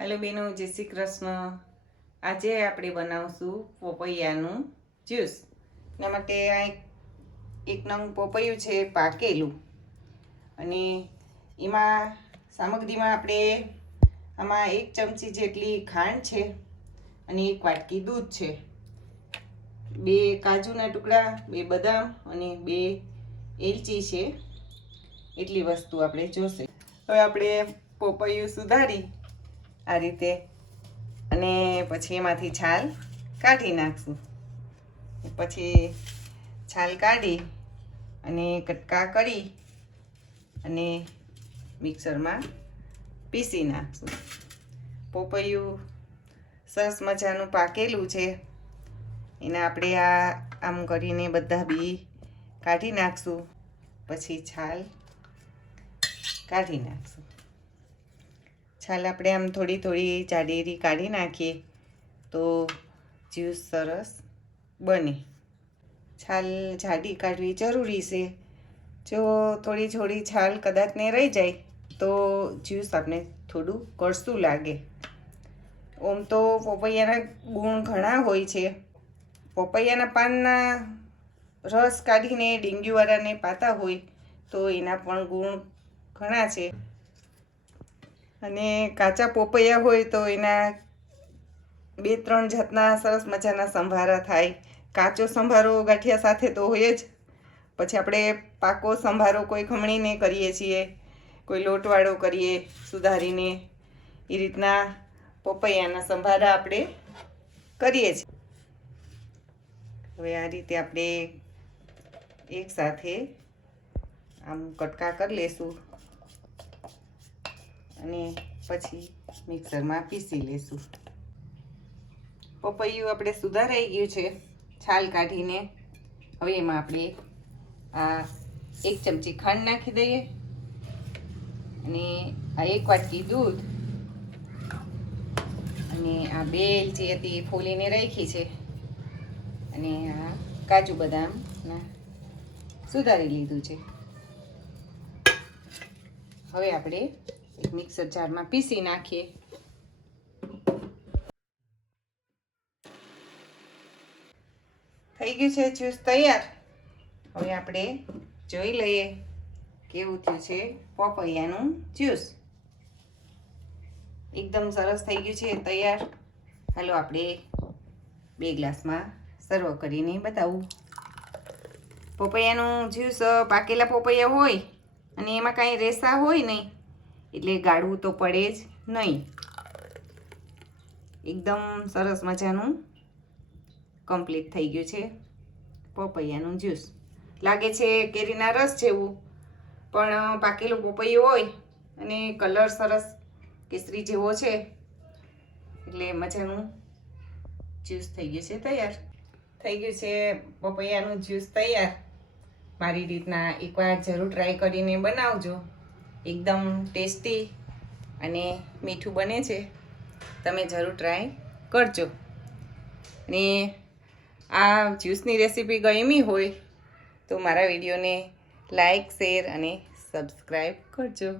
Hello बेनो जय श्री कृष्ण। આજે આપણે બનાવશું પોપૈયાનું જ્યુસ। એના માટે આ એક નંગ પોપૈયું છે પાકેલું, અને એમાં સામગ્રીમાં આપણે આમાં 1 ચમચી જેટલી ખાંડ છે અને 1 વાટકી દૂધ છે, 2 કાજુના ટુકડા, 2 બદામ અને 2 એલચી છે। એટલી વસ્તુ આપણે જોશે। હવે આપણે પોપૈયું સુધારી આ રીતે અને પછી એમાંથી છાલ કાઢી નાખશું। પછી છાલ કાઢી અને કટકા કરી અને મિક્સરમાં પીસી નાખશું। પોપૈયું સરસ મજાનું પાકેલું છે, એને આપણે આમ કરીને બધા બી કાઢી નાખશું। પછી છાલ કાઢી નાખશું। છાલ આપણે આમ થોડી થોડી જાડેરી કાઢી નાખીએ તો જ્યુસ સરસ બને। છાલ જાડી કાઢવી જરૂરી છે, જો થોડી થોડી છાલ કદાચને રહી જાય તો જ્યુસ આપણે થોડું કડસું લાગે। ઓમ તો પોપૈયાના ગુણ ઘણા હોય છે। પોપૈયાના પાનના રસ કાઢીને ડેન્ગ્યુવાળાને પાતા હોય તો એના પણ ગુણ ઘણા છે, અને કાચા પોપૈયા હોય તો એના 2-3 જાતના સરસ મજાના સંભારા થાય। કાચો સંભારો ગાંઠિયા સાથે તો હોય જ, પછી આપણે પાકો સંભારો કોઈ ખમણીને કરીએ છીએ, કોઈ લોટવાળો કરીએ સુધારીને, એ રીતના પોપૈયાના સંભારા આપણે કરીએ છીએ। હવે આ રીતે આપણે એક સાથે આમ કટકા કરી લેશું અને પછી મિક્સરમાં પીસી લેશું। પપૈયું આપણે સુધારાઈ ગયું છે છાલ કાઢીને। હવે એમાં આપણે આ 1 ચમચી ખાંડ નાખી દઈએ અને આ 1 વાટકી દૂધ અને આ 2 એલચી હતી ફોલીને રાખી છે, અને આ કાજુ બદામ સુધારી લીધું છે। હવે આપણે એક મિક્સર જારમાં પીસી નાખીએ। થઈ ગયું છે જ્યુસ તૈયાર। હવે આપણે જોઈ લઈએ કેવું થયું છે પોપૈયાનું જ્યુસ। એકદમ સરસ થઈ ગયું છે તૈયાર। હાલો આપણે 2 ગ્લાસમાં સર્વ કરીને બતાવું। પોપૈયાનું જ્યુસ પાકેલા પોપૈયા હોય અને એમાં કાંઈ રેસા હોય નહીં એટલે ગાળવું તો પડે જ નહીં। એકદમ સરસ મજાનું કમ્પ્લીટ થઈ ગયું છે પોપૈયાનું જ્યુસ। લાગે છે કેરીના રસ જેવું, પણ પાકેલું પોપૈયું હોય અને કલર સરસ કેસરી જેવો છે એટલે મજાનું જ્યુસ થઈ ગયું છે તૈયાર। થઈ ગયું છે પોપૈયાનું જ્યુસ તૈયાર। મારી રીતના એકવાર જરૂર ટ્રાય કરીને બનાવજો, એકદમ ટેસ્ટી અને મીઠું બને છે, તમે જરૂર ટ્રાય કરજો। અને આ જ્યુસની રેસીપી ગમી હોય તો મારા વિડીયોને લાઈક, શેર અને સબસ્ક્રાઈબ કરજો।